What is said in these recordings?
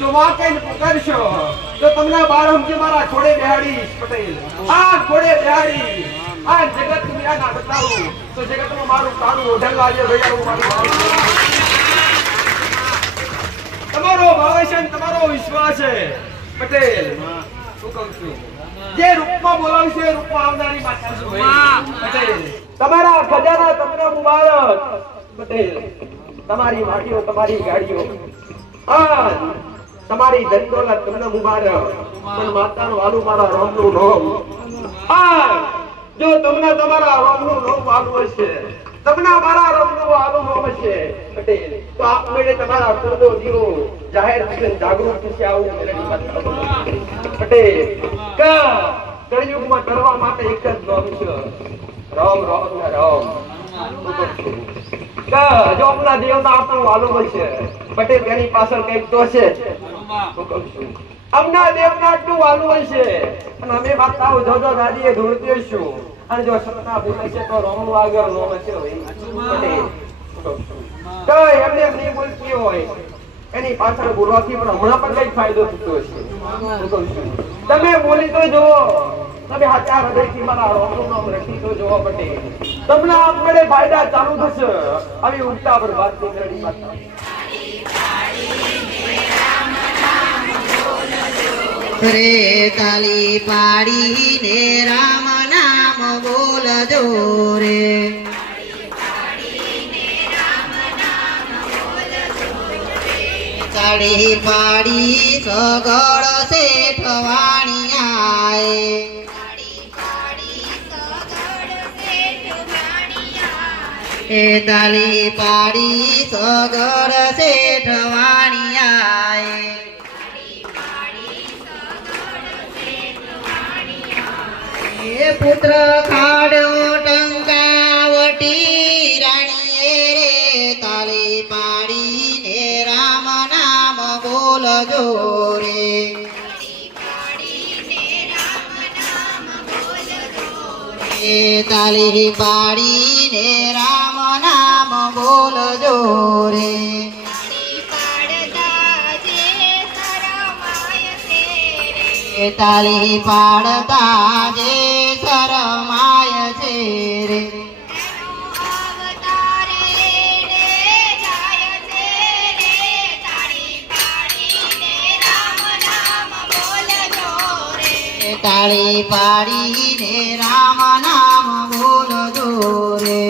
જો વાંચીને પુકારશો તો તમને બાર સમજે મારા ઘોડે બેહાડીશ પટેલ. આ ઘોડે બેહાડી આ જગત દુનિયાના બતાવું તો જગતમાં મારું કાળું ઓઢણ લાગે ભૈયાનું મારું. તમારો ભાવ છે ને તમારો વિશ્વાસ છે પટેલ. શું કહું છું જે રૂપમાં બોલાવશે એ રૂપમાં આવનારી માતા છું પટેલ. તમારા ખજાના તમને મુબારક પટેલ. તમારી વાડીઓ તમારી ગાડીઓ આ તમારી ધનદોલત તમને મુબારક. પણ માતાનું આલુ મારા રામનું નામ. આ જો તમને તમારા રામનું નામ આલુ હશે તમને મારા રામનું આલુ નામ હશે પટેલ તો આપમેળે તમારા કુળનો દીવો જાહેર થશે જાગૃત થશે. આવું મેલડી માતા પટેલ કે કળિયુગમાં કરવા માટે એક જ નામ છે રામ રામ ને રામ. જો આપણા દેવતા આપણું આલુ હશે પટેલ એની પાછળ કઈક તો છે. અમના દેવતા આટલું વાલું હશે અને અમે માતાઓ જોજો દાદીએ ધૂળતી હશું અને જો સપના ભૂલે છે તો રોમનું આગળ નો હશે પટેલ. તો એમને નહીં બોલતી હોય એની પાછળ બોલવાથી પણ હમણાં પણ કઈ ફાયદો થતો હશે. તમે બોલી તો જુઓ તમે હાચા હૃદયથી મારા રોમનું નામ રખી તો જુઓ પટેલ. તમને આપમેળે ફાયદા ચાલુ થશે. આવી ઉગતા પર વાત કરી માતા રે તાલી પાડીને રામ નામ બોલજો રે. તાળી પાડી સગળ શેઠ વાણિયાએ. એ તાલી પાડી સગળ શેઠ વાણિયાએ. એ પુત્ર ખાડ્યો ટંકાવટી રાણીએ રે તાલી પાડીને રામ નામ બોલજો રે. એ તાલી પાડીને રામ નામ બોલજો રે. તાળી પાડતા જે શરમાય છે રે. તાળી પાડીને રામ નામ બોલજો રે.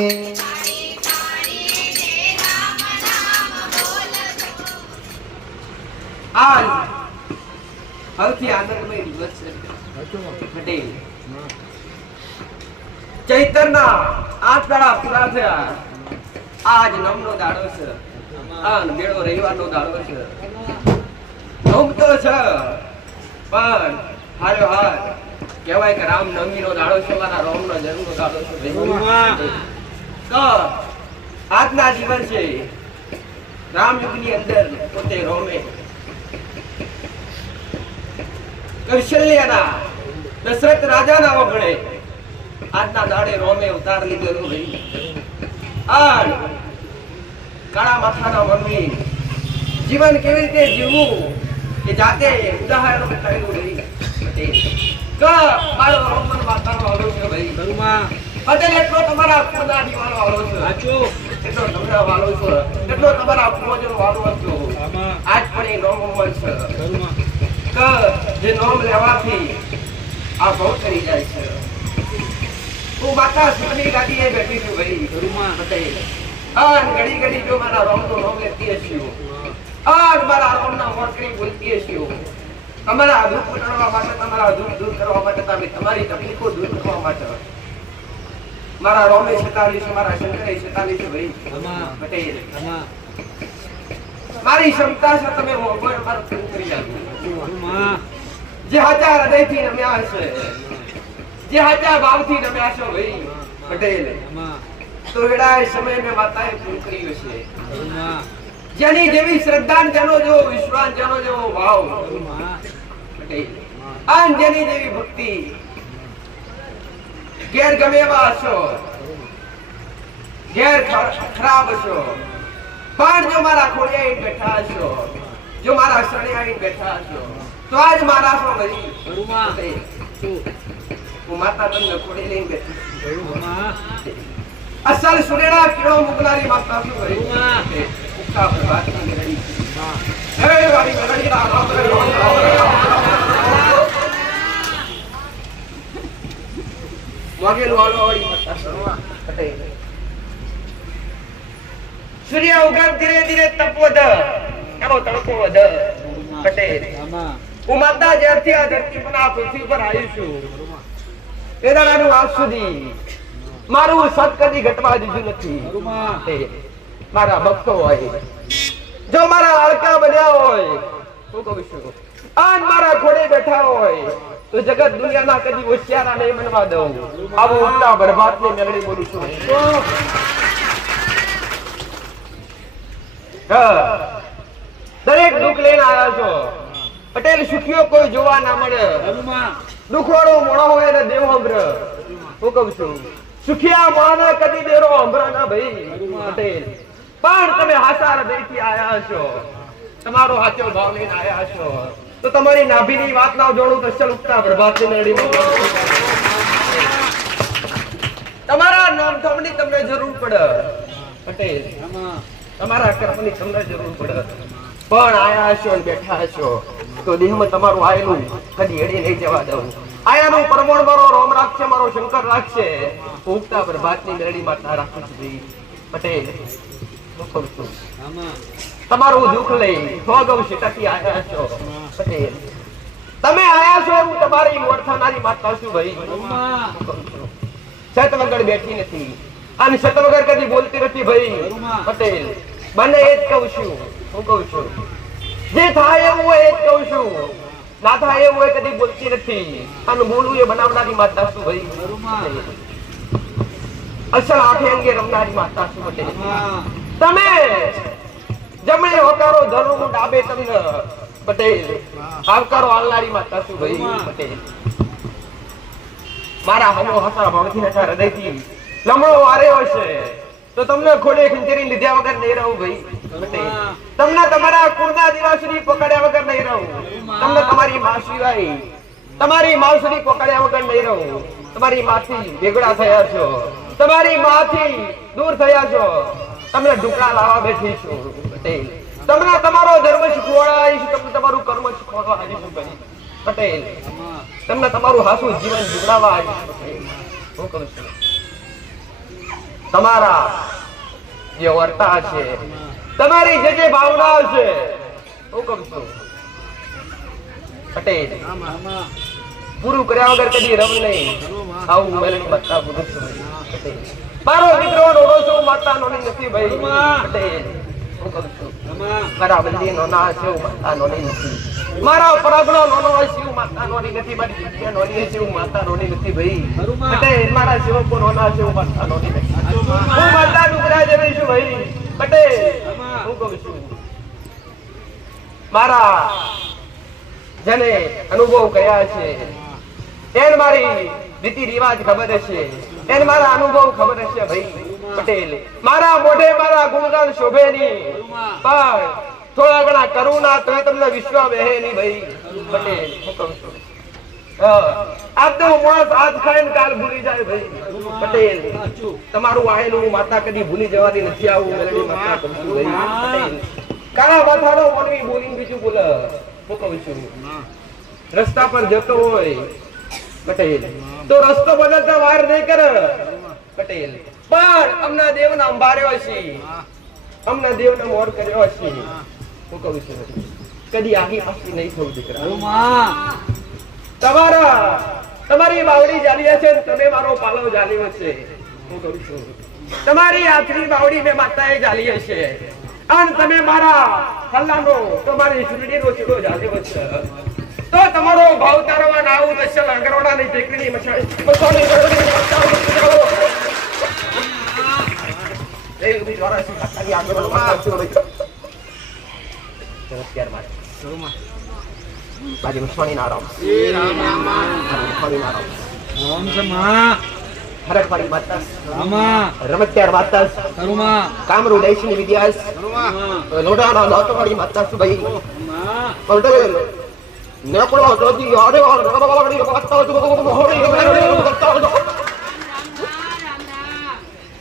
સૌથી આનંદમય દિવસ છે પટેલ. ચૈતરના 8 દાડા પૂરા થયા. આજ નવમનો દાડો છે. આ મેળો રવિવારનો દાડો છે. નવમ તો છે પણ હારો હાર કહેવાય કે રામનવમીનો દાડો છે. મારા રામનો જન્મનો દાડો છે. તો આજના દિવસે રામયુગની અંદર પોતે રોમે કૌશલ્યના દશરથ રાજાના વગણે આજના દાડે રોમે અવતાર લીધેલો રહી. આ કાળા માથાના મમ્મી જીવન કેવી રીતે જીવવું એ જાતે ઉદાહરણ બતાવેલું રહી. મારો રોમન માતાનો વાલો છે ભાઈ. પટેલ એટલો તમારા ખુદા દીવાનો વાલો છે. એટલો તમારા વાલો છે. એટલો તમારા પૂર્વજનો વાલો હતો. આજ પણ એ નોમ છે જે નોમ લેવાથી આ બહુ કરી જાય છે. હું માતા સુખની ગાદીએ બેઠી છું ભાઈ પટેલ. ઘડી ઘડી જો મારા રોમનું નામ લેતી હશું મારા રોમના મોટરી બોલતી હશું તમારા દુઃખ મટાડવા માટે તમારા દુઃખ દૂર કરવા માટે તમારી તકલીફો દૂર કરવા માટે મારા રોમે 46 મારા શંકરે 46 ભાઈ પટેલ. મારી ક્ષમતા છે તમે મોબાઈલ પર પૂરું કરી આપો. જે હાચા હૃદયથી નમ્યા હશે જે હાચા ભાવથી નમ્યા છો ભાઈ પટેલ તો એડા સમય મેં માતાએ પૂરું કર્યું હશે. જેની જેવી શ્રદ્ધા જેનો જેવો વિશ્વાસ જેનો જેવો ભાવ પટેલ આન જેની જેવી ભક્તિ ઘેર ગમે એવા હશો ઘેર ખરાબ હશો પણ જો મારા ખોડિયા બેઠા હશો જો મારા શરણે આવીને બેઠા છો તો આજ મારા છો ભાઈ હું માતા તમને ખોડે લઈને બેઠી અસલ સુરેણા કેળો મુકનારી માતા છું ભાઈ ઉક્કા પ્રભાતની મેળડી હે વાળી મેળડી રામ વાગેલ વાળો વાળી માતા છું સૂર્ય ઉગમ ધીરે ધીરે તપવદ એનો તડકો વધ પટેલ હું માતા જ્યારથી આ ધરતી પર આ પૃથ્વી પર આવી છું એ દાડાનું આજ સુધી મારું સત કદી ઘટવા દીધું નથી મારા ભક્તો હોય જો મારા લાડકા બન્યા હોય હું કહું છું આજ મારા ખોડે બેઠા હોય તો જગત દુનિયાના કદી હોશિયારા નહીં બનવા દઉં આવું ઉલટા બરબાદની મેળડી બોલું છું દરેક દુઃખ લઈને આવ્યા છો પટેલ સુખીઓ કોઈ જોવા ના મળે દુખવાળો મોણો હોય ને દેવ અમર હું કહું છું સુખિયા માને કદી દેરો અમરા ના ભાઈ પટેલ પણ તમે હાસા હૃદયથી આયા છો તમારો સાચો ભાવ લઈને આયા છો તો તમારી નાભીની વાત ના જોડું તો ચલ ઉગતા પ્રભાતની મેળડીમાં તમારા નામ થમની તમને જરૂર પડે પટેલ તમારા કર્મની તમને જરૂર પડે પણ આયા છો અને બેઠા છો તો દેહમાં તમારું આયેલું કદી એડી નહીં જવા દઉં આયાનું પરમોણ મારો રોમ રાખશે મારો શંકર રાખશે ઉગતા પ્રભાતની મેળડી માતા રાખું છું પટેલ તમારું દુઃખ લઈ ભોગવ શિકાથી આયા છો પટેલ તમે આયા છો હું તમારી મોરથાનારી માતા છું ભાઈ સત વગર બેઠી નથી અને સત વગર કદી બોલતી નથી ભાઈ પટેલ મને એ જ કહું છું હું કહું છું જે થાય એવું હોય એ જ કહું છું ના થાય એવું હોય કદી બોલતી નથી અને બોલવું એ બનાવનારી માતા છું ભાઈ અસલ આઠે અંગે રમનારી માતા છું પટેલ તમે જમણે હોકારો ધરું ડાબે તમને પટેલ આવકારો આલનારી માતા છું ભાઈ પટેલ મારા હમો હસા ભાવથી હસા હૃદયથી લમણો વાર્યો છે તો તમને ખોડે ખંજરી લીધા વગર નહીં રહું ભાઈ પટેલ તમને તમારા કુળના દિવાસરી પકડ્યા વગર નહીં રહું તમને તમારી માં સિવાય તમારી માવસરી પકડ્યા વગર નહીં રહું તમારી માથી વેગળા થયા છો તમારી માથી દૂર થયા છો તમને ઢુકડા લાવવા બેઠી છું પટેલ તમને તમારો ધર્મ શીખવાડીશ તમને તમારું કર્મ શીખવાડવા આવીશું ભાઈ પટેલ તમને તમારું હાસુ જીવન જીવડાવવા આવીશું પટેલ હું કહું છું તમારા જે વર્તા છે તમારી જે ભાવના છે હું કહું છું પટેલ પૂરું કર્યા વગર કદી રમ નહીં આવું મેલડી માતા પૂરું છું પટેલ મારો દીકરો નોનો છું માતા નોની નથી ભાઈ પટેલ હું કહું છું મારા બલ્લી નોના છે માતા નોની નથી મારા પરાગણો નોનો છે માતા નોની નથી મારી દીકરી નોની છે માતા નોની નથી ભાઈ પટેલ મારા સેવકો નોના છે માતા નોની નથી હું માતા ડુગરા જેવી છું ભાઈ પટેલ હું કહું છું મારા જેને અનુભવ કર્યા છે એને મારી રીતિ રિવાજ ખબર હશે એને મારા અનુભવ ખબર હશે ભાઈ પટેલ મારા મોઢે મારા ગુણગાન શોભે નહીં પણ થોડા ઘણા કરું ના તો તમને વિશ્વાસ બેહે નહીં ભાઈ પટેલ હું કહું છું આપ તો માણસ આજ ખાઈને કાલ ભૂલી જાય ભાઈ પટેલ તમારું આયેલું માતા કદી ભૂલી જવાની નથી આવું મેલડી માતા કહું છું ભાઈ પટેલ કાળા માથાનો મોનવી બોલીને બીજું બોલે હું કહું છું રસ્તા પર જતો હોય પટેલ તો રસ્તો બદલતા વાર નહીં કરે પટેલ પણ અમના દેવને અંબાર્યો છે અમના દેવને મોર કર્યો છે હું કહું છું કદી આખી પાછી નહીં થવું દીકરા તમારી બાવડી જાલી છે તમે મારો પાલવ જાલ્યો છે હું કહું છું તમારી આખરી બાવડી મેં માતાએ જાલી છે અને તમે મારા હલ્લાનો તમારી સુરડીનો ચીડો જાલ્યો છે તો તમારો ભાવ તારવા ના આવું તો ચલ અગરવાડાની ટેકરીની મસાણી એ ઉભી દ્વારા સી ખાલી આગળ માતા છું નમસ્કાર મારે મારી મસાણી નારામ એ રામ રામ મસાણી નારામ રામ સમા હરખવાડી માતા રામા રમત્યાર માતા કરુમા કામરૂ દેશની વિદ્યાસ લોઢાના દાંતવાળી માતા ભાઈ પટેલ નેકળો જોજી આરે રમવાળી માતા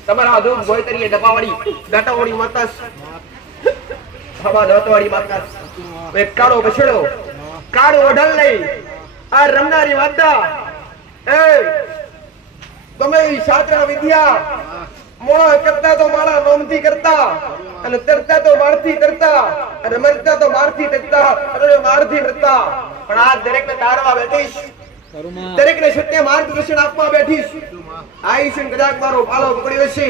તમારા દૂધ ગોયતરીએ ડબાવાળી દાંટાવાળી માતા હવા દાંતવાળી માતા એક કાળો બછડો કાળો ઓઢલ લઈ આ રમનારી માતા એ તમે શાસ્ત્ર વિદ્યા મોળા કરતા તો મારા નોમથી કરતા અને તરતા તો મારથી તરતા અને મરતા તો મારથી તરતા અને મારથી મરતા પણ આ દરેકને તારવા બેઠીશ કરુમા દરેકને સત્ય માર્ગદર્શન આપવા બેઠીશ આયુષ્ય કદાચ મારો પાલો પકડ્યો છે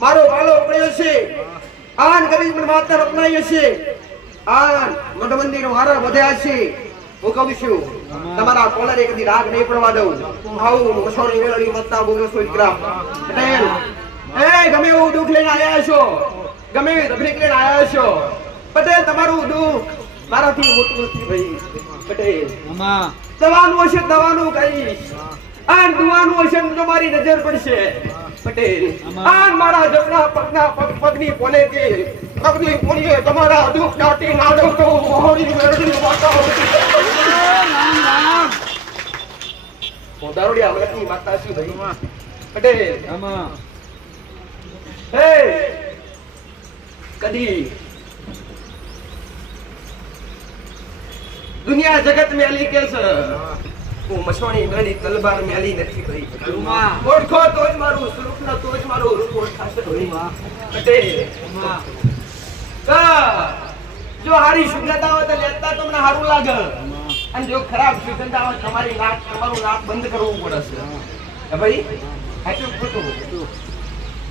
મારો પાલો પકડ્યો છે આન કદી પણ માતા અપનાવી હશે આન મઠ મંદિરો મારા વધ્યા છે હું કહું છું તમારા કોલરે કદી રાગ નહીં પડવા દઉં આવું મસોણી વેળડી મતતા બોલો છો દીકરા પટેલ એ ગમે એવું દુઃખ લઈને આયા છો ગમે એવી તકલીફ લઈને આયા છો પટેલ તમારું દુઃખ મારાથી મોટું નથી ભાઈ પટેલ રામા દવાનું હશે દવાનું કહીશ આન દુવાનું હશે તો મારી નજર પડશે પટેલ આન મારા જમણા પગના પગની પોલે કે પગની પોલીએ તમારા દુઃખ કાટી નાડો તો મોહરી મેળવી માતા દારૂડિયા અમલકની માતા છે ભાઈ પટેલ રામા હે કદી દુનિયા જગત મેલી કે છે હું મસોણી ગળી તલવાર મેલી નથી ભાઈ કરુમા ઓળખો તો જ મારું સ્વરૂપ ન તો જ મારું રૂપ ઓળખાશે ભાઈ પટેલ રામા જો હારી સુગંધ આવે તો લેતા તમને સારું લાગે અને જો ખરાબ સુગંધ આવે તમારું નાક બંધ કરવું પડશે હે ભાઈ સાચું ખોટું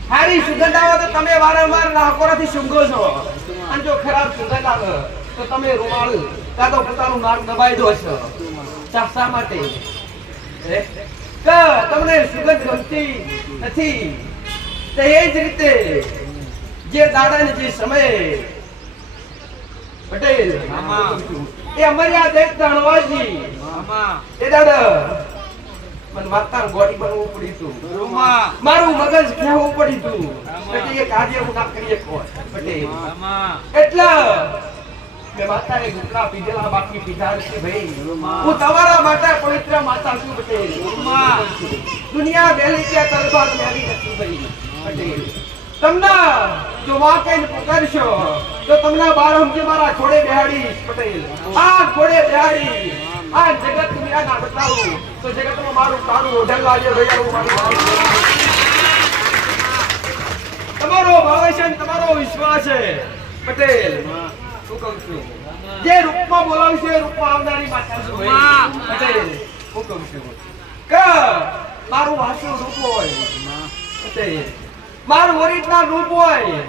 હારી સુગંધ આવે તો તમે વારંવાર નાકોરાથી સૂંઘો છો અને જો ખરાબ સુગંધ આવે તો તમે રૂમાલ કાં તો પોતાનું નાક દબાઈ દો છો શા માટે હે? કે તમને સુગંધ ગમતી નથી તો એ જ રીતે જે દાડાને જે સમય પટેલ રામા એ અમારી આ દેશ જાણવાજી રામા એ દાડા મને વાતાર ગોડી બનવું પડ્યું તું કરુમા મારું મગજ કહેવું પડ્યું તું એટલે એ કાર્ય હું ના કરીએ કોઈ પટેલ રામા એટલે મેં માતાએ ગુટલા પીધેલા બાકી પીધા નથી ભાઈ હું તમારા માટે પવિત્ર માતા છું પટેલ દુનિયા મેલી કે તલવાર મેલી નથી ભાઈ પટેલ તમને જો વાકેન પકડશો તો તમને બારમજી મારા ખોડે બેહાડીશ પટેલ આ ખોડે બેહાડી આ જગત દુનિયાના બતાવું તો જગતમાં મારું કાળું ઓઢલ લાગે ભાઈ આવું મારું તમારો ભાવ છે ને તમારો વિશ્વાસ છે પટેલ શું કહું છું જે રૂપમાં બોલાવશે એ રૂપમાં આવનારી માતા છું ભાઈ પટેલ હું કહું છું કે મારું વાસું રૂપ હોય પટેલ મારું ઓરિજિનલ રૂપ હોય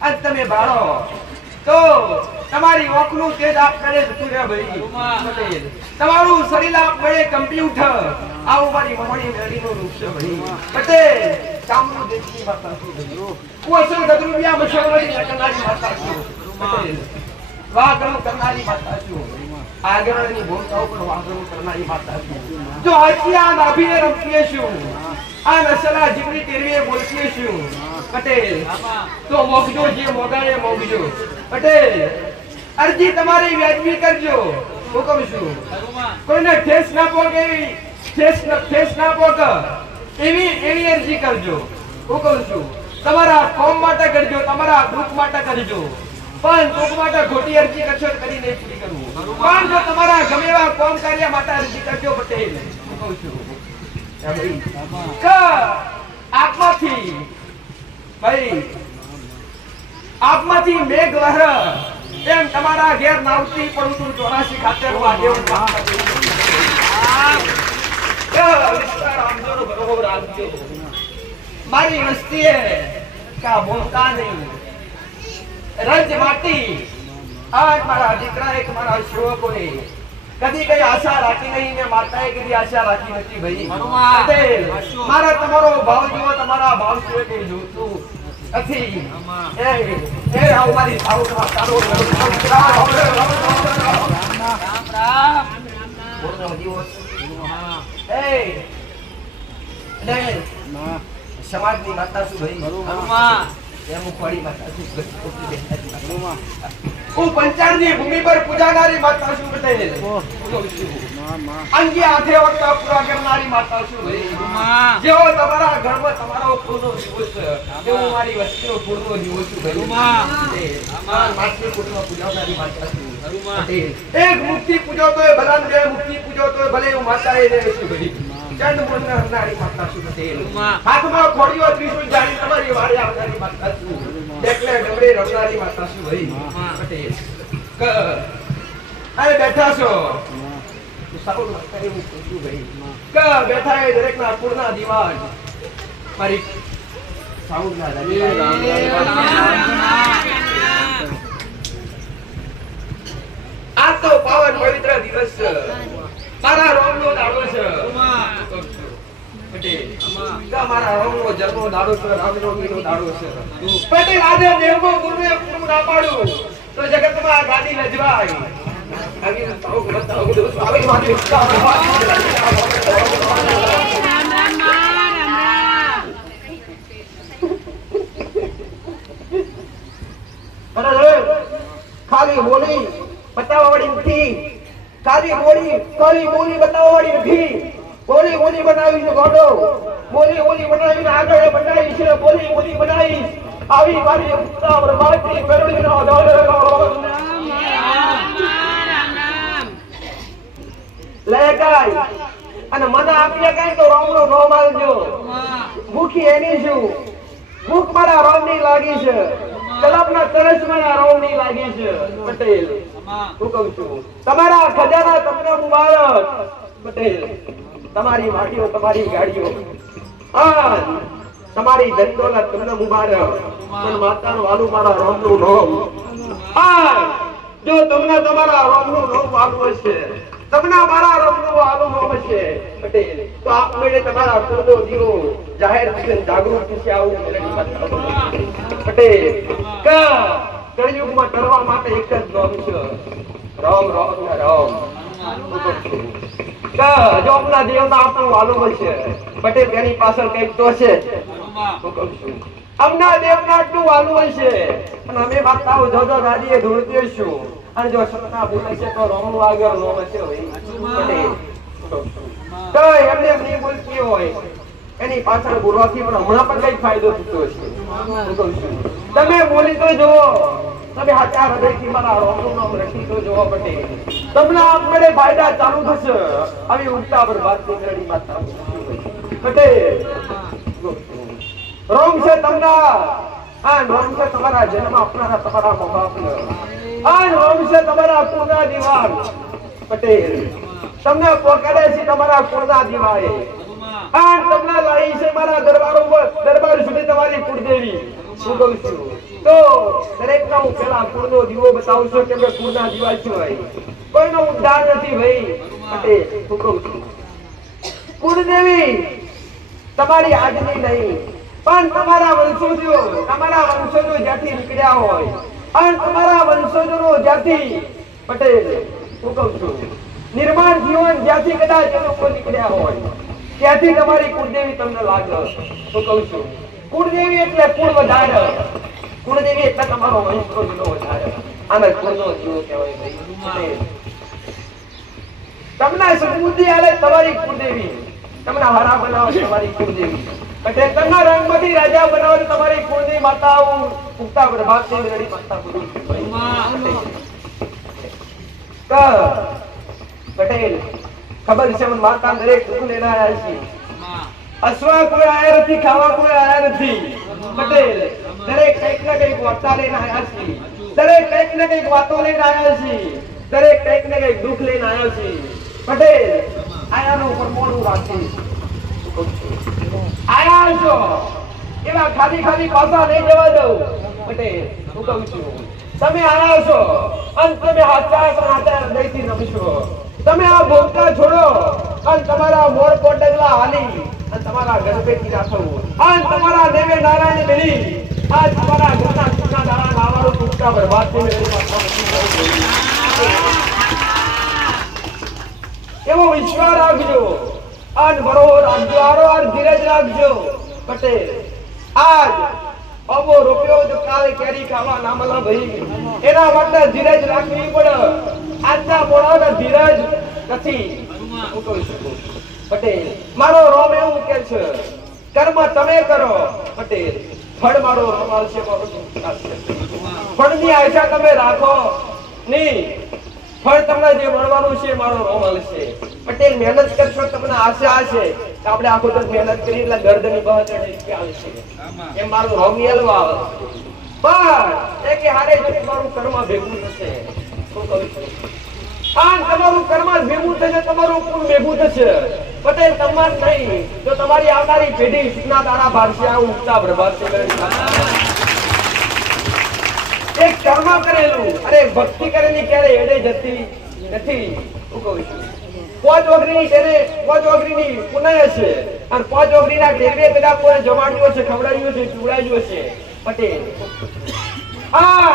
અને તમે ભાળો તો તમારી ઓખનું તેજ આપ કરે જતું રહે ભાઈ પટેલ તમારું શરીર આપ મળે કંપી ઉઠે આવું મારી મમણી મેળીનું રૂપ છે ભાઈ પટેલ કામનું દેશની માતા છું ભાઈ હું અસલ ગદરુબિયા મશોરી કરનારી માતા છું પટેલ વાગણું કરનારી માતા છું આગળની ભૂમિકા ઉપર વાગણું કરનારી માતા છું જો હત્યા નાભીને રમતીએ છું આ નસલા જીવની તેરવીએ બોલતીએ છું પટેલ તો મોગજો જે મોગાને મોગજો પટેલ અરજી તમારી વ્યાજબી કરજો હું કહું છું કોઈને ઠેસ ના પોકે એવી ઠેસ ના પોક એવી અરજી કરજો હું કહું છું તમારા કોમ માટે કરજો તમારા દુઃખ માટે કરજો પણ દુઃખ માટે ખોટી અરજી કરશો તો કદી નહીં પૂરી કરવું પણ જો તમારા ગમે એવા કોમ કાર્ય માટે અરજી કરજો પટેલ હું કહું છું આપમાંથી ભાઈ મેઘ લહેર એમ તમારા ઘેર નાવતી પડું છું 84 ખાતે મારી વસ્તીએ કા બોલતા નહીં રજ માટી આજ મારા દીકરા એક મારા સેવકોએ કદી કઈ આશા રાખી નહીં ને માતાએ કદી આશા રાખી નથી ભાઈ પટેલ મારા તમારો ભાવ જોવો તમારા ભાવ છે કે જોતું નથી એ આવ મારી ભાવ તારો રામ રામ બોલનો દિવસ એ ને સમાજની માતા છું ભાઈ. કરુમા એમ હું ખોડી માતા છું. હું પંચાળની ભૂમિ પર પૂજાનારી માતા છું પટેલ. અંગે હાથે વખતા પૂરા કરનારી માતા છું ભાઈ. કરુમા જેવો તમારા ઘરમાં તમારો ફૂલનો દિવસ તેવો મારી વસ્તીનો ફૂલનો દિવસ છું ભાઈ. માતૃ કુટુંબ પૂજાવનારી માતા છું. એક મુક્તિ પૂજો તોય ભલા ને બે મુક્તિ પૂજો તોય ભલે હું માતા એ રહે છું ભાઈ. ચંડ મુંડ હરનારી માતા છું પટેલ. હાથમાં ખોડિયો ત્રિશૂળ જાણી તમારી વારે આવનારી માતા છું. એટલે ડબરે રમનારી માતા છું ભાઈ પટેલ. અરે બેઠા છો સારું માતા એવું પૂછ્યું ભાઈ. બેઠા એ દરેક ના પૂર્ણા દિવાળ મારી સાઉન્ડ ના આ તો પાવન પવિત્ર દિવસ છે. મારા રોમનો દાડો છે પટેલ. મારા રોમનો જન્મનો દાડો છે. રામનવમીનો દાડો છે પટેલ. આજે દેવનો ગુરુએ પૂરું ના પાડું તો જગતમાં ગાદી લજવાય. આવી સાઉન્ડ બતાવો દોસ્તો. આવી વાત ખાલી બોલી બતાવવા વાળી નથી. ખાલી બોલી બતાવવા વાળી નથી. બોલી બનાવીને ગોડો. બોલી બનાવીને આગળ બનાવી છે. બોલી બનાવી આવી મારી ઉત્સાહ બરબાદી મેળવીનો લે ગાય અને મને આપીએ કાઈ તો રોમનો નો માલજો. ભૂખી એની છું. ભૂખ મારા રોમની લાગી છે. કલાપના તરસ મારા રોમની લાગી છે પટેલ. હું કહું છું તમારા ખજાના તમને મુબારક પટેલ. તમારી વાડીઓ તમારી ગાડીઓ તમારી ધનદોલત તમને મુબારક. પણ માતાનું વાલું મારા રોમનું નામ. જો તમને તમારા રોમનું નામ વાલું હશે, તમને મારા રોમનું વાલું નામ હશે પટેલ, તો આપમેળે તમારા કુળનો દીવો જાહેર થઈને જાગૃત થશે. આવું પટેલ કળિયુગમાં કરવા માટે એક જ નામ છે રામ. જો આપણા દેવતા આપણું વાલું હશે પટેલ, તેની પાછળ કઈક તો છે. અમના દેવના આટલું વાલું હશે અને અમે માતાઓ જોજો દાદીએ ધૂળતી હશું. અને જો સપના ભૂલે છે તો રોમનું આગળ નો હશે પટેલ. તો એમને એમ નહીં બોલતી હોય એની પાછળ બોલવાથી પણ હમણાં પણ કઈ ફાયદો થતો હશે. તમે બોલી તો જુઓ. તમે હાચા હૃદયથી મારા રોમનું નામ રખી તો જુઓ પટેલ. તમને આપમેળે ફાયદા ચાલુ થશે. આવી ઉગતા બરબાદ નીકળેલી માતા પટેલ. રોમ છે તમને રોમ છે તમારા જન્મ આપનારા તમારા મા બાપને. રોમ છે તમારા કુળના દિવાળ પટેલ. તમને પોકાડે છે તમારા કુળના દિવાળે. તમને લાવી છે મારા દરબાર સુધી તમારી કુળદેવી. શું કહું છું તો દરેક ના હું પેલા કુળનો દીવો બતાવું છું કે કુળના દિવાળ છે ભાઈ. કોઈનો ઉદ્ધાર નથી ભાઈ પટેલ. શું કહું છું કુળદેવી તમારી આજની નહીં પણ તમારા વંશજો જ્યાંથી નીકળ્યા હોય અને તમારા વંશજોનો જ્યાંથી પટેલ હું કહું છું નિર્માણ જીવન જ્યાંથી કદાચ એ લોકો નીકળ્યા હોય ત્યાંથી તમારી કુળદેવી તમને લાગે. હું કહું છું કુળદેવી એટલે કુળ વધારે. કુળદેવી એટલે તમારો વંશનો વધારે. આને કુળનો જીવ કહેવાય ભાઈ. તમને સમૃદ્ધિ આલે તમારી કુળદેવી. તમને હરા બનાવે તમારી કુળદેવી. પટેલ તમને રંગમતી રાજા બનાવે તમારી કુળની માતાઓ ઉગતા પ્રભાતથી મેળવી માતા પૂરી પટેલ. ખબર છે મને માતા દરેક દુઃખ લઈને આવ્યા છે. અસવા કોઈ આયા નથી, ખાવા કોઈ આયા નથી પટેલ. દરેક કઈક ને કઈક વાર્તા લઈને આવ્યા છે. દરેક કઈક ને કઈક વાતો લઈને આવ્યા છે. દરેક કઈક ને કઈક દુઃખ લઈને આવ્યા છે પટેલ. આયાનું પરમોણું રાખી આયા છો એવા ખાલી પાસા નહીં જવા દઉં પટેલ. હું કહું છું તમે આયા છો અને તમે હાથા હૃદયથી રમશો. તમે આ ભોગતા છોડો અને તમારા મોર કોટગલા હાલી અને તમારા ગણપતિ રાખો અને તમારા દેવે નારાયણ મિલી આ તમારા ઘરના સુના દાણા લાવારો ટૂંકા બરબાદ થઈ એવો વિશ્વાસ રાખજો અને બરો રાખજો. આરો ધીરજ રાખજો પટેલ આજ અબો રૂપિયો તો કાલે કેરી ખાવા ના મળે ભાઈ. એના માટે ધીરજ રાખવી પડે. આજના મોડાને ધીરજ નથી. હું કહી શકું પટેલ મારો રોમ એવું કે છે કર્મ તમે કરો પટેલ ફળ મારો રોમ આવશે મારો વિકાસ છે. ફળની આશા તમે રાખો નહીં. ફળ તમને જે મળવાનું છે મારો રોમ આવશે. પટેલ મહેનત કરશો તમને આશા હશે કે આપણે આખો દિવસ મહેનત કરી એટલે ગરદની બહાર આવશે એમ મારું રોમ એલવા આવે. પણ એ કે હારે તમારું કર્મ ભેગું થશે. શું કહું છું આ તમારું કર્મ ભેગું થશે તમારું કુળ ભેગું થશે. પટેલ તમાર નહીં તો તમારી આવનારી પેઢી સુના તારા ભારશે આ ઉગતા પ્રભાત એક કર્મ કરેલું અરે ભક્તિ કરેલી ક્યારે એડે જતી નથી. હું કહું છું પાંચ ઓગરીની તેને પાંચ ઓગરીની પુનાય છે અને પાંચ ઓગરીના ટેરવે કદાચ કોઈ જમાડ્યો છે ખવડાવ્યો છે પીવડાવ્યો છે. પટેલ આ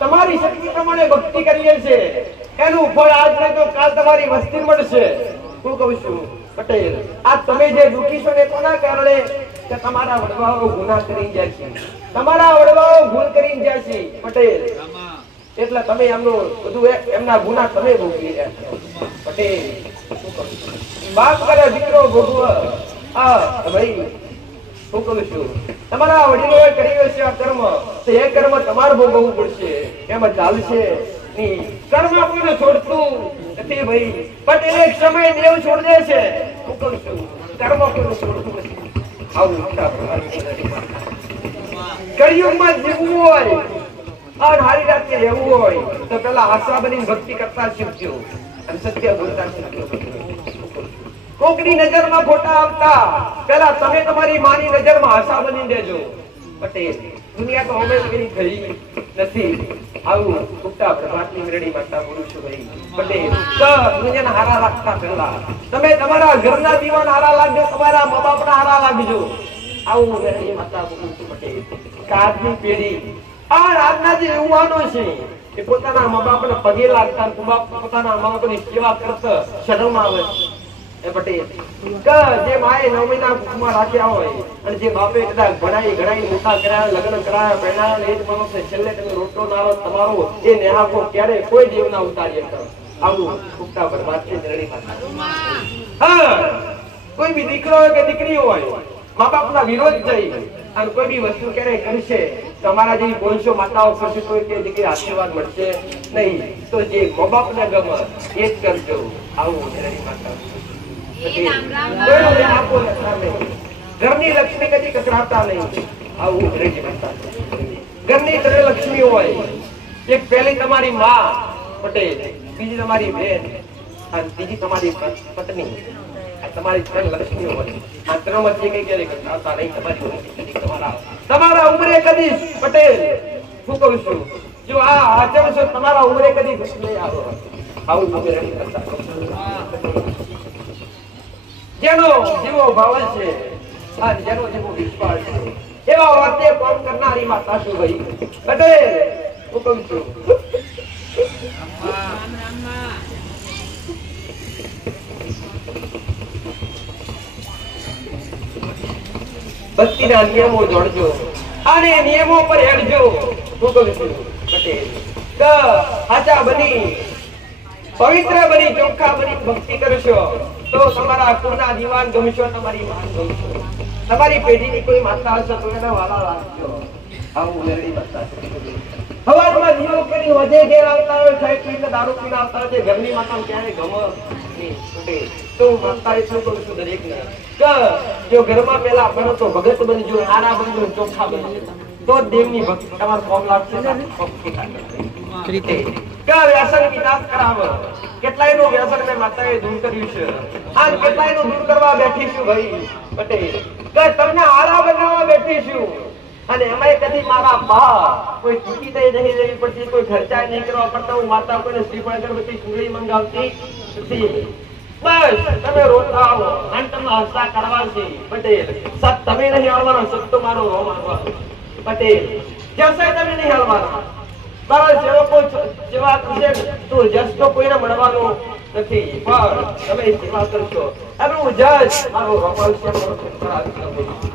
તમારી શક્તિ પ્રમાણે ભક્તિ કરીએ છે એનું ફળ આજ નહીં તો કાલ તમારી વસ્તી મળશે. હું કહું છું પટેલ આ તમે જે દુખી છો ને કોના કારણે કે તમારા વડવાઓ ગુનાહ કરી જાય છે. તમારા વડવાઓ ભૂલ કરી જાય છે પટેલ એટલે તમે એમનું બધું એમના ગુનાહ તમે ભોગવી રહ્યા છો. પટેલ બાપ કરે દીકરો ભોગવે. આ ભાઈ હું કહું છું તમારા વડીલોએ કર્યો છે આ કર્મ તો એ કર્મ તમારે ભોગવવું પડશે. એમાં ચાલશે નહીં. કર્મ કોઈને છોડતું નથી ભાઈ. પણ એક સમય દેવ છોડ દે છે. હું કહું છું કર્મ કોઈને છોડતું નથી. આવું કળિયુગમાં જીવવું હોય અને હારી રાતે રહેવું હોય તો પેલા આશા બની ભક્તિ કરતા શીખજો અને સત્ય બોલતા શીખજો. કોકની નજરમાં ખોટા આવતા પેલા તમે તમારી માની નજરમાં આશા બની દેજો. પટેલ દુનિયા તો અમે કઈ થઈ નથી. આવું ગુપ્તા પ્રભાતની મેરડી માતા બોલું છું ભાઈ. પટેલ તો દુનિયાને હારા રાખતા પહેલા તમે તમારા ઘરના દીવાન હારા લાગજો તમારા મા બાપના હારા લાગજો. આવું મેરડી માતા બોલું છું પટેલ. આજની પેઢી આ આજના જે યુવાનો છે એ પોતાના મા બાપને પગે લાગતા પોતાના મા બાપની સેવા કરતા શરમ આવે એ પટેલ કે જે માએ 9 મહિના કુટુંબમાં રાખ્યા હોય અને જે બાપે કદાચ ભણાઈ મોટા કર્યા લગ્ન કરાયા પહેણાયા એ જ માણસે છેલ્લે તમે રોટલો નારો તમારો એ નેહાકો ક્યારે કોઈ દેવ ના ઉતારી શકતો. આવું ઉગતા પર વાત છે જરડી માતા. હા કોઈ બી દીકરો હોય કે દીકરી હોય મા બાપના વિરોધ થઈ અને કોઈ બી વસ્તુ ક્યારે કરશે તમારા જેવી બોલશો માતાઓ કરશે કોઈ કે દીકરી આશીર્વાદ મળશે નહીં. તો જે મા બાપને ગમે એ જ કરજો. આવું જરડી માતા. ઘરની લક્ષ્મી કદી કચરાતા નહીં. આવું જરડી માતા. ઘરની 3 લક્ષ્મી હોય. એક પહેલી તમારી માં પટેલ, બીજી તમારી બેન અને ત્રીજી તમારી પત્ની. તમારી 3 લક્ષ્મી હોય. આ 3 વચ્ચે કઈ ક્યારે કચરાતા નહીં. તમારા ઉંમરે કદી પટેલ હું કહું છું જો આ આચરણ છો તમારા ઉંમરે કદી નહીં આવો. આવું જરડી માતા. જેનો જેવો ભાવ છે અને જેનો જેવો વિશ્વાસ છે એવા વાતે કામ કરનારી માતા શું ભાઈ. પટેલ હું કહું છું ભક્તિના નિયમો જોડજો અને નિયમો પર હેડજો. હું કહું છું પટેલ સાચા બની પવિત્ર બની ચોખ્ખા બની ભક્તિ કરશો તો તમારા કુળના દીવાન ગમશો. તમારી માન ગમશો. તમારી પેઢીની કોઈ માતા હશે તો એને વાલા રાખજો. આવું મેરડી માતા. હવારમાં દીવો કરી વધે ઘેર આવતા હોય ખાઈ પીને દારૂ પીને આવતા હોય ઘરની માતા ક્યારે ગમે નહીં. તો માતા એટલું કહું છું દરેકને કે જો ઘરમાં પેલા બનો તો ભગત બનજો, નાના બનજો, ચોખ્ખા બનજો તો દેવની ભક્તિ તમારું કોમ લાગશે. વ્યસન વિનાશ કરાવે. કેટલાયનું વ્યસન મેં માતાએ દૂર કર્યું છે અને કેટલાયનું દૂર કરવા બેઠી છું ભાઈ. પટેલ કે તમને આરા બનાવવા બેઠી છું અને એમાંય કદી મારા બા કોઈ ચૂકી દઈ નહીં લેવી પડતી, કોઈ ખર્ચા નહીં કરવા પડતા. હું માતા કોઈને શ્રીફળ અગરબત્તી સુગડી મંગાવતી નથી. બસ તમે રોતા આવો અને તમને હસતા કરવા છે. પટેલ સત તમે નહીં હાલવાનો, સત તો મારો રોમ આવવાનો. પટેલ જશે તમે નહીં હાલવાનો. તારા સેવકો સેવા કરશે તો જસ તો કોઈને મળવાનો નથી પણ તમે સેવા કરશો. હવે હું નું જજ મારો રમાવશે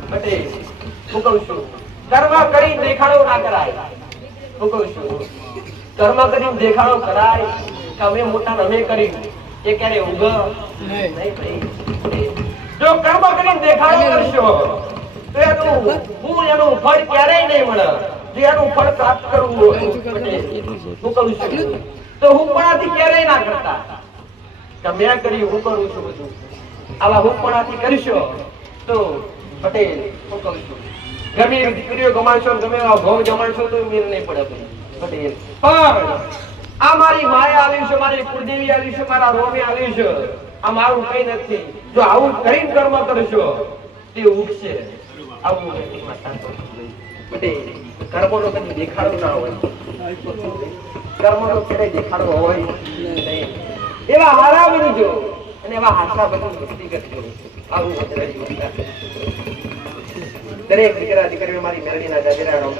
પટેલ હું કહું છું કર્મ કરી દેખાડો ના કરાય હું કહું છું કર્મ કરીને દેખાડો કરાય કે અમે મોટા અમે કરી એ ક્યારે ઉગ નહીં ભાઈ જો કર્મ કરીને દેખાડો કરશો તો એનું ફળ ક્યારેય નહીં મળે જે એનું ફળ પ્રાપ્ત કરવું હોય હું કહું છું તો હું પણાથી ક્યારેય ના કરતા કે મેં કરી હું કરું છું બધું આવા હું પણાથી કરશો તો પટેલ હું કહું છું ગમે એવી દીકરીઓ ગમાડશો ગમે એવા ભોગ જમાડશો તો મેળ નહીં પડે પટેલ પણ આ મારી માયા આવી છે મારી કુળદેવી આવી છે મારા રોમે આવી છે આ મારું કઈ નથી જો આવું કરીને કર્મ કરશો તે ઉગશે આવું પટેલ કર્મનો કદી દેખાડો ના હોય કર્મનો ક્યારેય દેખાડો હોય નહીં એવા હારા બનજો અને એવા હાસા બની ભક્તિ કરજો આવું દરેક દીકરા દીકરીઓ મારી મેરડીના જાજરા રામ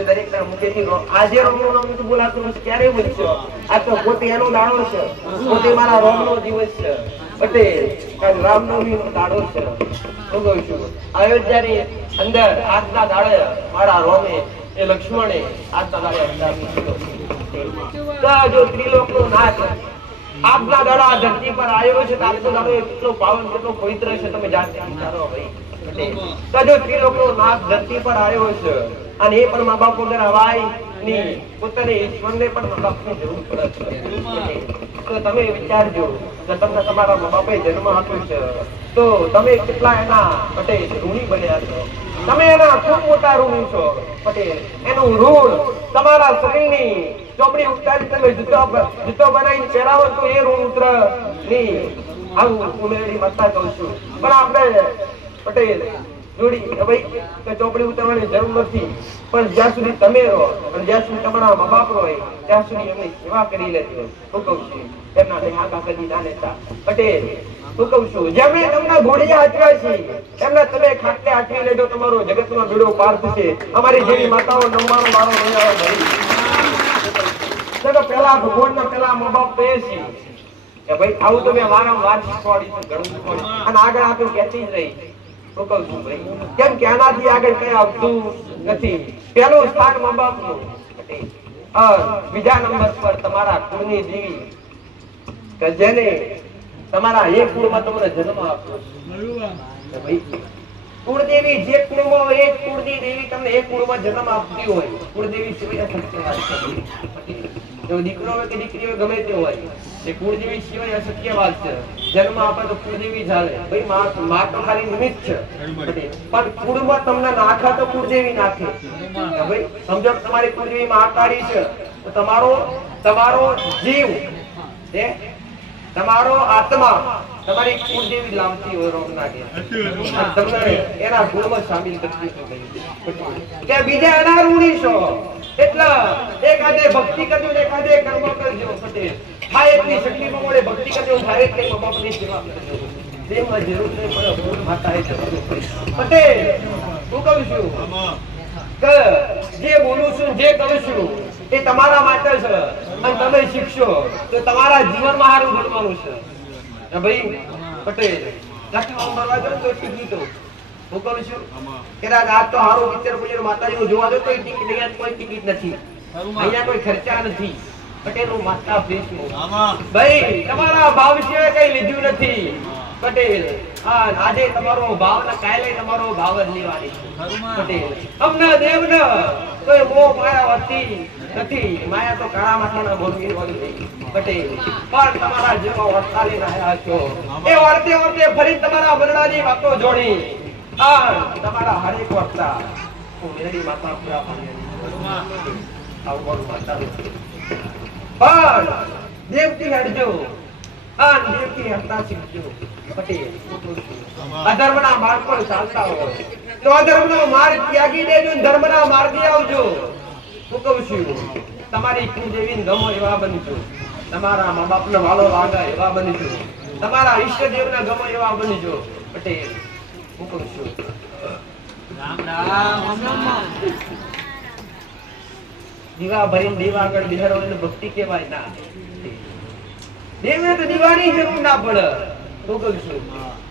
દરેક ના મુખેથી આજે રોમનો નામ તો બોલાતું નથી ક્યારે બોલશો આ તો પોતે એનો દાડો છે પોતે મારા રોમનો દિવસ છે પટેલ કાલ રામનવમી નો દાડો છે હું કહું છું અયોધ્યાની અંદર આજના દાડે મારા રોમે એ લક્ષ્મણે આજના દાડે અવતાર જો ત્રિલોકનો નાથ આજના દાડા આ ધરતી પર આવ્યો છે તો આજનો દાડો કેટલો પાવન કેટલો પવિત્ર છે તમે જાતે વિચારો ભાઈ તો જો ત્રિલોકનો નાથ ધરતી પર આવ્યો છે અને એ પણ મા બાપ વગર હવાય ની પોતાને ઈશ્વરને પણ મા બાપની જરૂર પડે છે તો તમે વિચારજો કે તમને તમારા મા બાપે જન્મ આપ્યો છે તો તમે કેટલા એના પટેલ ઋણી બન્યા છો તમે એના ખૂબ મોટા ઋણી છો પટેલ એનું ઋણ તમારા શરીરની ચોપડી ઉતારી તમે જૂતો બનાવીને પહેરાવો તો એ ઋણ ઉતર નહીં આવું ઉમેરી માતા કહું છું પણ આપણે પટેલ જોડી ભાઈ કે ચોપડી ઉતારવાની જરૂર નથી પણ જ્યાં સુધી તમે રહો અને જ્યાં સુધી તમારા મા બાપ હોય ત્યાં સુધી એમની સેવા કરી લેજો હું કહું છું એમના દેહાકા કદી ના લેતા પટેલ હું કહું છું જેમણે તમને ઘોડિયા હાચવ્યા છે એમને તમે ખાટલે હાચવી લેજો તમારો જગતમાં બેડો પાર થશે અમારી જેવી માતાઓ નમવાનો મારો નહીં આવે ભાઈ તો પેલા ભગવાનના પેલા મા બાપ કહે છે કે ભાઈ આવું તો મેં વારંવાર શીખવાડી છે ઘણું શીખવાડી અને આગળ આપ્યું કહેતી જ રહી હું કહું છું ભાઈ કેમ કે આનાથી આગળ કઈ આવતું નથી પહેલું સ્થાન મા બાપનું બીજા નંબર પર તમારા કુળની દેવી કે જેને તમારા એક કુળમાં તમને જન્મ આપ્યો ભાઈ કુળદેવી જે કુળમાં હોય એ કુળની દેવી તમને એક કુળમાં જન્મ આપતી હોય કુળદેવી સિવાય અશક્ય વાત છે જો દીકરો હોય કે દીકરી હોય ગમે તે હોય એ કુળદેવી સિવાય અશક્ય વાત છે જન્મ આપે તો કુળદેવી ચાલે ભાઈ માં તો ખાલી નિમિત્ત છે પણ કુળમાં તમને નાખે તો કુળદેવી નાખે ભાઈ સમજો તમારી કુળદેવી મહાકાળી છે તો તમારો જીવ છે તમારો આત્મા તમારી કુળદેવી લાવતી હોય રોગ નાખે તમને એના ગુણમાં સામેલ કરતી કે બીજા એના ઋણી છો એટલે એકાદે ભક્તિ કરજો ને એકાદે કર્મ કરજો પટેલ થાય એટલી શક્તિ મળે ભક્તિ કરજો થાય એટલી મા બાપની સેવા કરજો તેમાં જરૂર નહીં પડે ભૂલ માતાએ કરવું પટેલ હું કહું છું કે જે બોલું છું જે કરું છું એ તમારા માટે છે અને તમે શીખશો તો તમારા જીવનમાં સારું બનવાનું છે ભાઈ પટેલ લખવા મરવા જો તો ટિકિટ હું કહું છું કે આજ તો સારું પિક્ચર પિક્ચર માતાજીનું જોવા દો તો ટિકિટ અહીંયા કોઈ ટિકિટ નથી અહીંયા કોઈ ખર્ચા નથી પટેલ હું માતા ફીસનું ભાઈ તમારા ભાવ સિવાય કઈ લીધું નથી પટેલ આજે તમારો ભાવ ને કાલે તમારો ભાવ જ લેવાની પટેલ અમને દેવને કોઈ મોહ માયા હતી નથી માયા તો કાળા માથાના મોરબી વાળી પટેલ પણ તમારા જેવા વર્તા લઈને આવ્યા છો એ વર્તે વર્તે ફરી તમારા વરડાની વાતો જોડી તમારા હરેક વર્તા હું મેરડી માતા પૂરા પાડી આવું માતા પણ દેવતી હટજો દેવતી હટતા શીખજો પટેલ અધર્મના માર્ગ પર ચાલતા હોય તો અધર્મનો માર્ગ ત્યાગી દેજો ધર્મના માર્ગે આવજો હું કહું છું તમારી કુળદેવીને ગમો એવા બનજો તમારા મા બાપને વાલો લાગે એવા બનજો તમારા ઈષ્ટદેવને ગમો એવા બનજો પટેલ હું કહું છું રામ રામ દીવા ભરીને દીવા આગળ બિહારવાની ભક્તિ કહેવાય ના દેવને તો દીવાની જરૂર ના પડે. હું કહું છું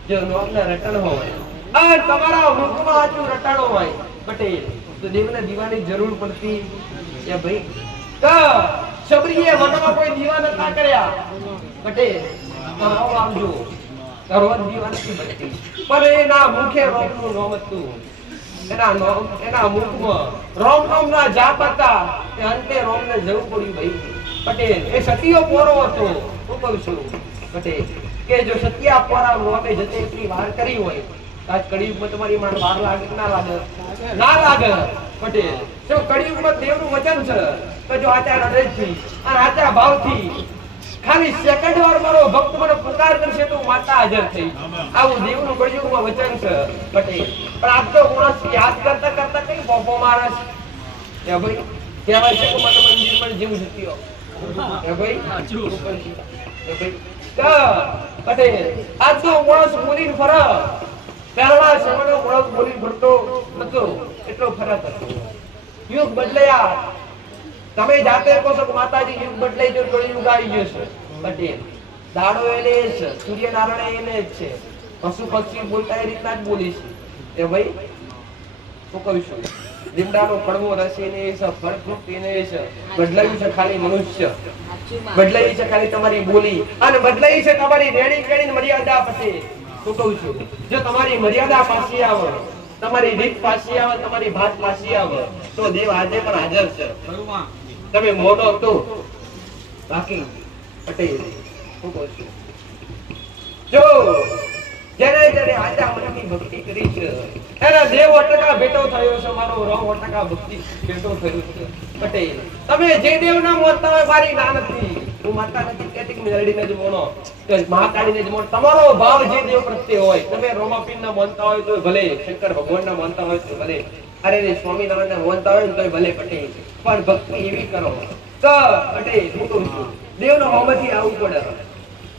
જો નોમના રટણ હોય અને તમારા મુખમાં સાચું રટાણો હોય પટેલ તો દેવને દીવાની જરૂર પડતી એ ભાઈ તો શબરીએ વનમાં કોઈ દીવા નતા કર્યા પટેલ તો રોમ આવજો તો રોજ દીવા નથી બનતી પણ એના મુખે રોમનું નામ હતું. એના મુખમાં રોમ ના જાપ હતા તે અંતે રોમને જવું પડ્યું ભાઈ પટેલ. એ સતીયો પોરો હતો. હું કહું છું પટેલ કે જો સત્યા પોરા રોમે જતે એટલી વાર કરી હોય આજ કળિયુગમાં તમારી માન વાર લાગે કે ના લાગે? ના લાગે પટેલ. જો કળિયુગમાં દેવનું વચન છે તો જો આચાર હૃદયથી અને આચાર ભાવથી ખાલી સેકન્ડ વાર મારો ભક્ત મને પુકાર કરશે તો માતા હાજર થઈ. આવું દેવનું કળિયુગમાં વચન છે પટેલ. પણ આજ તો માણસ યાદ કરતા કરતા કઈ બોપો મારે છે એ ભાઈ કહેવાય છે કે મને મંદિરમાં જીવ જતીયો એ ભાઈ એ ભાઈ પટેલ આજ તો માણસ બોલીને ફરે પહેલા સમયનો માણસ બોલીને ફરતો નતો એટલો ફરક હતો. યુગ બદલાયા. તમે જાતે કહો છો કે માતાજી યુગ બદલાઈ ગયો કળિયુગ આવી ગયો છે પટેલ. દાડો એને છે સૂર્યનારાયણ એને જ છે. પશુ પક્ષી બોલતા એ રીતના જ બોલી છે એ ભાઈ શું કહું છું લીમડાનો કડવો રસ એને છે ફળ ફ્રૂટ એને છે. બદલાયું છે ખાલી મનુષ્ય બદલાઈ છે ખાલી તમારી બોલી અને બદલાઈ છે તમારી રેણી કેણી મર્યાદા પટેલ. શું કહું છું જો તમારી મર્યાદા પાછી આવે તમારી રીત પાછી આવે તમારી ભાત પાછી આવે તો દેવ આજે પણ હાજર છે. તમે મોટો તો બાકી પટેલ શું કહું છું જો જેને જેને આજા મનની ભક્તિ કરી છે એના દેવ ટકા ભેટો થયો છે. મારો રવ ટકા ભક્તિ ભેટો થયો છે પટેલ. તમે જે દેવ નામ માનતા હોય મારી ના નથી. હું માનતા નથી કહેતી કે મેલડીને જ મોનો કે મહાકાળીને જ મોનો. તમારો ભાવ જે દેવ પ્રત્યે હોય તમે રોમાપીર ના માનતા હોય તો ભલે શંકર ભગવાન ના માનતા હોય તો ભલે અરે રે સ્વામિનારાયણ ના માનતા હોય તો ભલે પટેલ. પણ ભક્તિ એવી કરો તો પટેલ હું કહું છું દેવનો હોમથી આવવું પડે.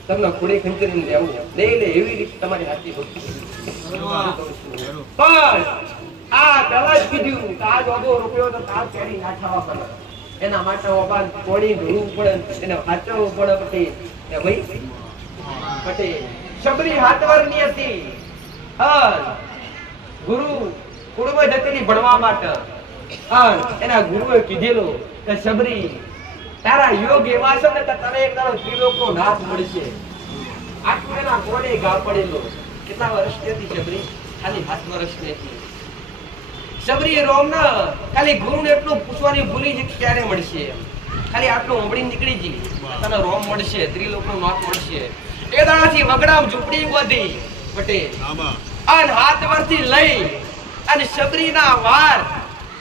તમને ખોડે ખંચરીને લેવું લઈ લે એવી રીતે તમારી હાથી ભક્તિ પણ આ પેલા જ કીધું કે આ જોગો રૂપિયો તો તાર કેરી નાખાવા પડે. એના માટે ઓબાન કોણી ભરવું પડે એને સાચવવું પડે પટેલ એ ભાઈ પટેલ. શબરી હાથવરની હતી ગુરુ કુળમાં જતી ભણવા માટે એના ગુરુએ કીધેલું કે શબરી તારા યોગ એવા છે ને કે તને એક તારો ત્રિલોકનો નાથ મળશે. આટલું એના કોણે ગા પડેલો. કેટલા વર્ષની હતી શબરી? ખાલી 7 વર્ષની હતી. શબરી રોમના ખાલી ગુરુને એટલું પૂછવાની ભૂલી જ ક્યારે મળશે. ખાલી આટલું ઉંબડી નીકળી જી તને રોમ મળશે ત્રિલોકનો નાથ મળશે. એ દાડાથી વગડામ ઝૂંપડી વધી પટેલ અને હાથ પરથી લઈ અને શબરીના વાર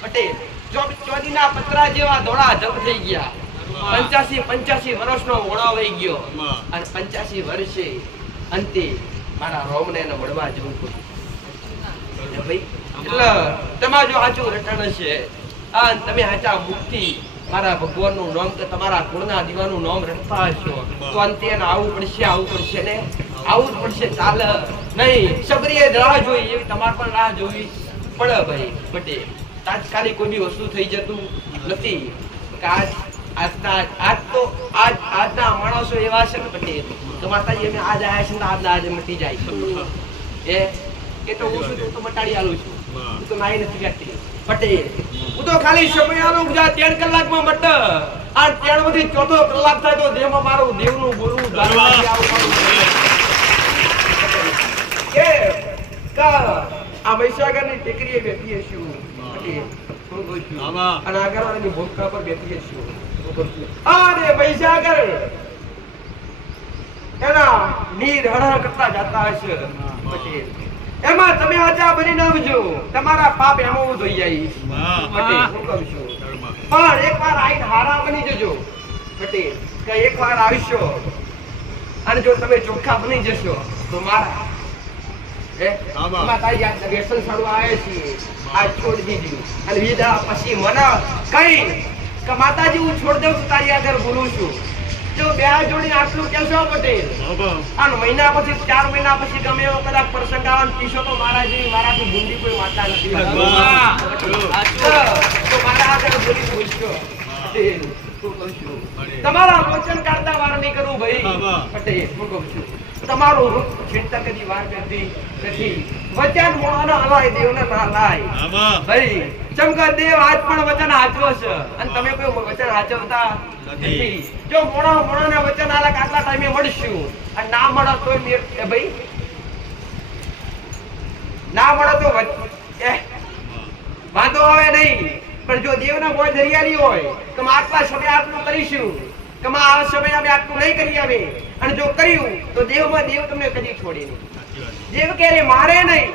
પટેલ ચોદીના પતરા જેવા ધોળા જબ થઈ ગયા. 85 વર્ષનો મોણો વહી ગયો અને 85 વર્ષે અંતે મારા રોમને એને મળવા જવું પડ્યું ભાઈ. એટલે તમારું જો સાચું રટણ છે અને તમે સાચા મુક્તિ મારા ભગવાનનું નામ કે તમારા કુળના દીવાનું નામ રટતા હશો તો અંતે એને આવવું પડશે ને આવું જ પડશે. ચાલે નહીં શબરીએ રાહ જોઈ એવી તમારે પણ રાહ જોવી પડે ભાઈ પટેલ. તાત્કાલિક કોઈ બી વસ્તુ થઈ જતું નથી કે આજના માણસો એવા છે ને પટેલ કે માતાજી અમે આજ આવ્યા છે ને આજના આજે મટી જાય એ તો હું શું તો મટાડી આલું છું. હું તો નાઈ નથી કરતી પટેલ. હું તો ખાલી સમય આલું 3 કલાકમાં મટ આ 3 માંથી 4 કલાક થાય તો દેહમાં મારું દેવનું બોલવું ધારવાથી આવું કે આ મહીસાગરની ટેકરીએ બેઠીએ છું પટેલ. અને આગળવાળાની ભૂમિકા પર બેઠીએ છું. અરે મહીસાગર એના નીર હળહળ કરતા જતા હશે પટેલ. એમાં તમે આજા બની આવજો. તમારા પાપ એમાં ધોઈ જાય પટેલ. હું કહું છું પણ એકવાર આઈને હારા બની જજો પટેલ. કે એકવાર આવશો અને જો તમે ચોખ્ખા બની જશો તો મારા માતાજી આ વ્યસન સારું આવે છે આ છોડી દીધું અને વિદા પછી મને કઈ કે માતાજી હું છોડ દઉં છું તારી આગળ બોલું છું. જો બે જોડીને આટલું કહેશો પટેલ અને મહિના પછી 4 મહિના પછી ગમે એવો કદાચ પ્રસંગ આવે પીશો તો મારા જેવી મારાથી બુંદી કોઈ માતા નથી. તો મારા આગળ બોલી બોલશો પટેલ. તમારા વચન કાઢતા વાર નહીં કરું ભાઈ હા, વાહ. પટેલ હું કહું છું તમારું રૂપ ચિંતા કદી વાર કરતી નથી વચન મોણા હલાય દેવને ના લાય આમાં ભાઈ ચમકા દેવ આજ પણ વચન હાચવો છે અને તમે કોઈ વચન હાચવતા નથી. નથી જો મોણા વચન આલા આટલા ટાઈમે મળશું અને ના મળે તો ભાઈ ના મળે તો વાંધો આવે નહીં પણ જો દેવના કોઈ દરિયાળી હોય તો અમે આટલા સમય આટલું કરીશું કે આ સમય અમે આટલું નહીં કરી આવે અને જો કર્યું તો દેવમાં દેવ તમને કદી છોડી નહીં સાચી વાત. દેવ કે રે મારે નહીં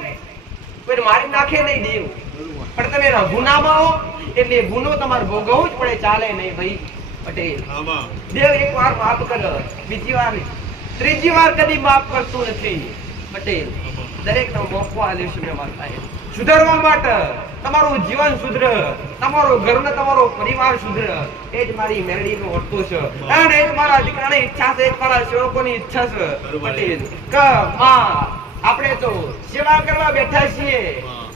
કોઈ મારી નાખે નહીં દેવ પણ તમે એના ગુનામાં હો એટલે એ ગુનો તમારે ભોગવવું જ પડે ચાલે નહીં ભાઈ પટેલ આમાં દેવ એક વાર માફ કરે બીજી વાર નહીં. ત્રીજી વાર કદી માફ કરતું નથી પટેલ દરેક નો મોકો આલ્યો છે મેં માતાએ સુધારવા માટે તમારું જીવન સુધરે તમારો ઘર ને તમારો પરિવાર સુધરે એ જ મારી મેરડીનો હોતો છે અને એ જ મારા દીકરાની ઈચ્છા છે એ જ મારા સેવકોની ઈચ્છા છે પટેલ કે માં આપણે તો સેવા કરવા બેઠા છીએ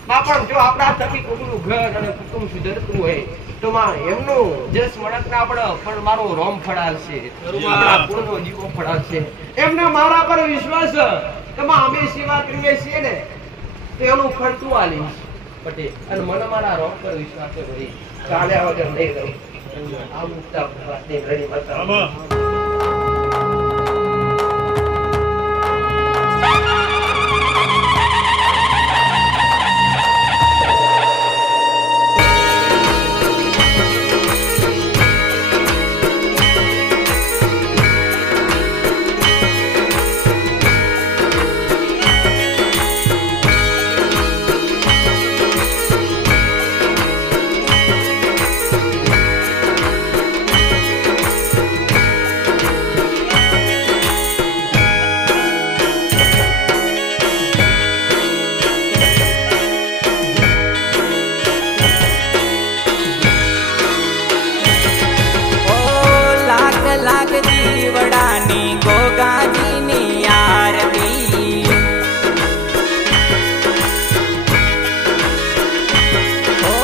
માં પણ જો આપણા થકી કોકનું ઘર અને કુટુંબ સુધરતું હોય તો માં એમનું જસ મળક ના પડે પણ મારો રોમ ફળાશે આપણા કુળનો દીવો ફળાશે એમને મારા પર વિશ્વાસ છે કે માં અમે સેવા કરીએ છીએ ને તો એનું ફળ તું આલીશ પટેલ અને મને મારા રોમ પર વિશ્વાસ છે ભાઈ ચાલ્યા વગર નહીં રહું આ મુક્તા વાતની ઘણી માતા આમાં દીવડાની ગોગાજીની આરતી ઓ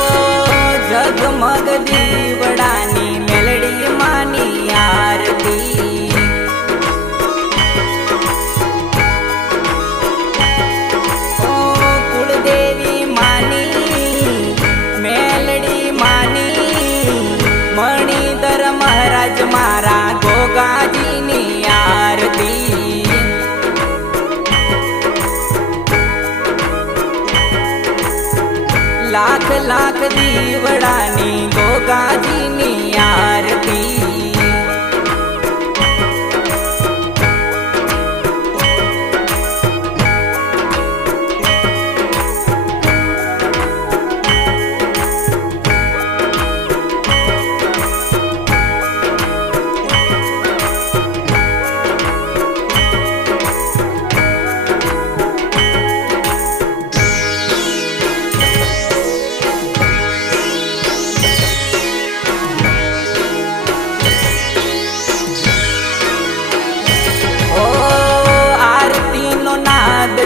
જગમગ દીવડાની મેલડી માની આરતી ઓ કુળદેવી માની મેલડી માની મણિધર મહારાજ મારા ગોગાજીની આરતી લાખ લાખ દીવડાની ગોગાજીની આરતી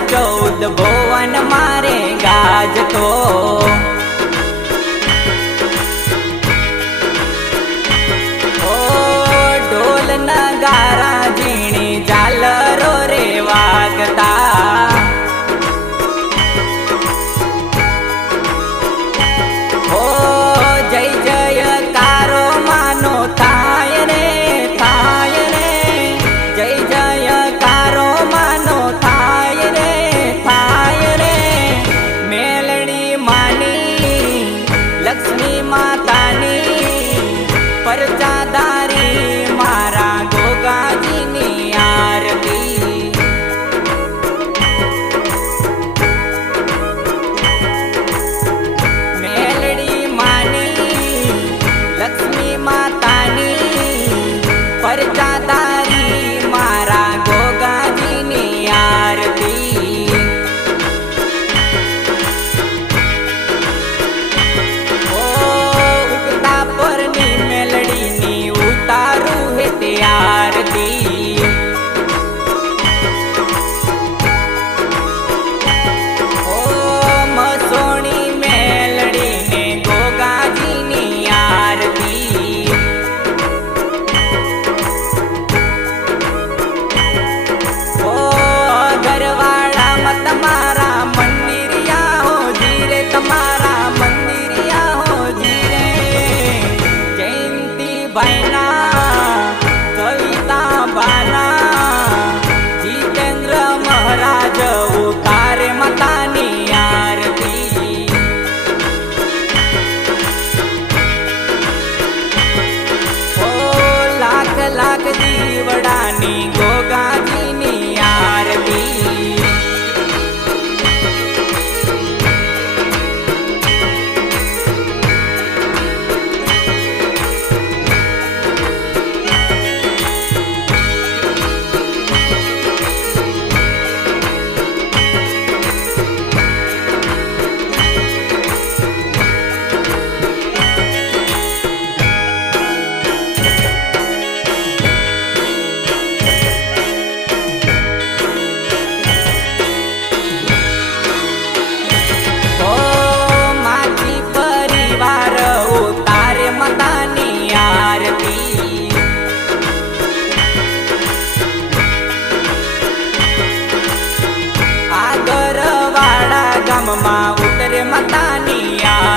ચૌદ ભુવન મારે ગાજતો ઓ ઢોલ નગારા ઝીણી ઝાલરો રે વાગતા ઓ જય જયકારો માનો થાય રે જય જયકારો માનો થાય રે મેલડી માની લક્ષ્મી માતાની પરચાદારી મારા ગોગાજીની આરતી મેલડી માની લક્ષ્મી માતાની પરચાદારી મારા ગોગાજીની આરતી ઓ ઉગતા પરની મેલડીની ઉતારું હે તે આરતી ઓ મસોણી મેલડીને ગોગાજીની આરતી લાખ દીવડાની ગોગાજીની આરતી ઓ માજી પરિવાર ઉતારે મતાની આરતી આગરવાડા ગામમાં ઉતરે મતાની આરતી